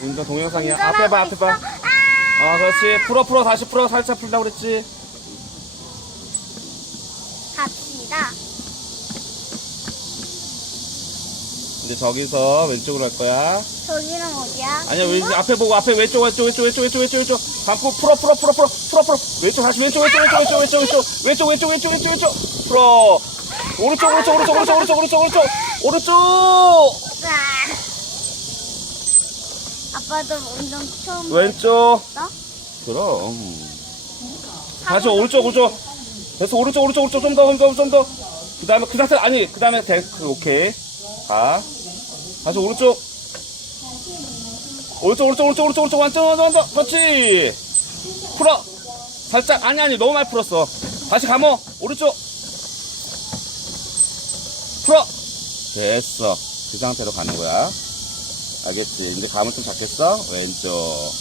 운전 동영상이야. 앞에 봐, 앞에 봐. 아! 어, 그렇지. 풀어, 풀어. 다시 풀어. 살짝 풀라고 그랬지. 갑시다. 이제 저기서 왼쪽으로 갈 거야. 저기는 어디야? 아니야, 왼, 앞에 보고, 앞에 왼쪽, 왼쪽, 왼쪽, 왼쪽, 왼쪽, 왼쪽, 왼쪽. 감고, 풀어, 풀어, 풀어, 풀어, 풀어, 풀어. 왼쪽, 다시 왼쪽, 왼쪽, 왼쪽, 왼쪽, 왼쪽, 왼쪽, 왼쪽, 왼쪽, 왼쪽, 왼쪽, 왼쪽. 풀어. 오른쪽, 오른쪽, 오른쪽, 오른쪽, 오른쪽, 오른쪽, 오른쪽, 오른쪽. 아! 아빠도 운전 처음 왼쪽. 했어? 그럼. 다시 오른쪽, 오른쪽. 됐어, 오른쪽, 오른쪽, 오른쪽. 좀 더, 좀 더, 좀 더. 그 다음에, 그 상태, 아니, 그 다음에, 데크, 오케이. 가. 다시 오른쪽. 오른쪽, 오른쪽, 오른쪽, 오른쪽, 오른쪽, 완전, 완전, 완전. 그렇지. 풀어. 살짝, 아니, 아니, 너무 많이 풀었어. 다시 감어. 오른쪽. 풀어. 됐어. 그 상태로 가는 거야. 알겠지? 이제 감을 좀 잡겠어? 왼쪽.